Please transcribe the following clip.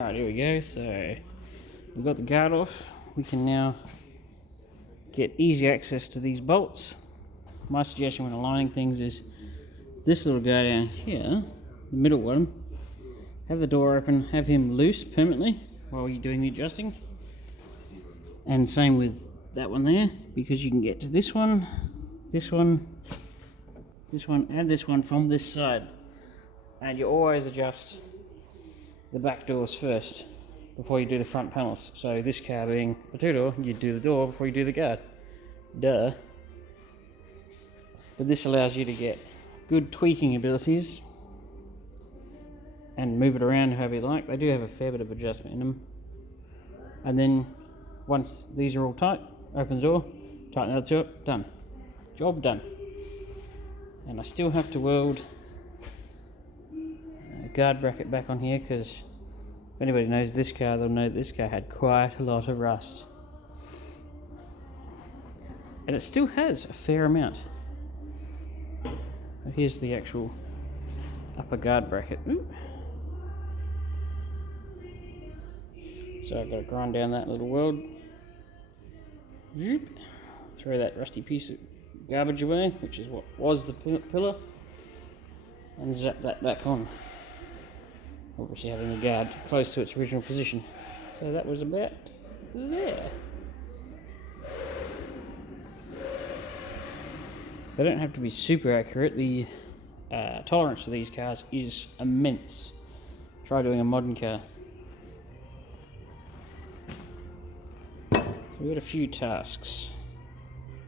Alright, here we go. So we've got the guard off. We can now get easy access to these bolts. My suggestion when aligning things is this little guy down here, the middle one, have the door open, have him loose permanently while you're doing the adjusting. And same with that one there, because you can get to this one, this one, this one, and this one from this side. And you always adjust the back doors first before you do the front panels. So this car being a two-door, you do the door before you do the guard. Duh. But this allows you to get good tweaking abilities and move it around however you like. They do have a fair bit of adjustment in them. And then once these are all tight, open the door, tighten the other two up, done. Job done. And I still have to weld a guard bracket back on here because if anybody knows this car, they'll know this car had quite a lot of rust. And it still has a fair amount. Here's the actual upper guard bracket. Ooh. So I've got to grind down that little weld. Throw that rusty piece of garbage away, which is what was the pillar, and zap that back on. Obviously having the guard close to its original position. So that was about there. They don't have to be super accurate. The tolerance for these cars is immense. Try doing a modern car. So we've got a few tasks.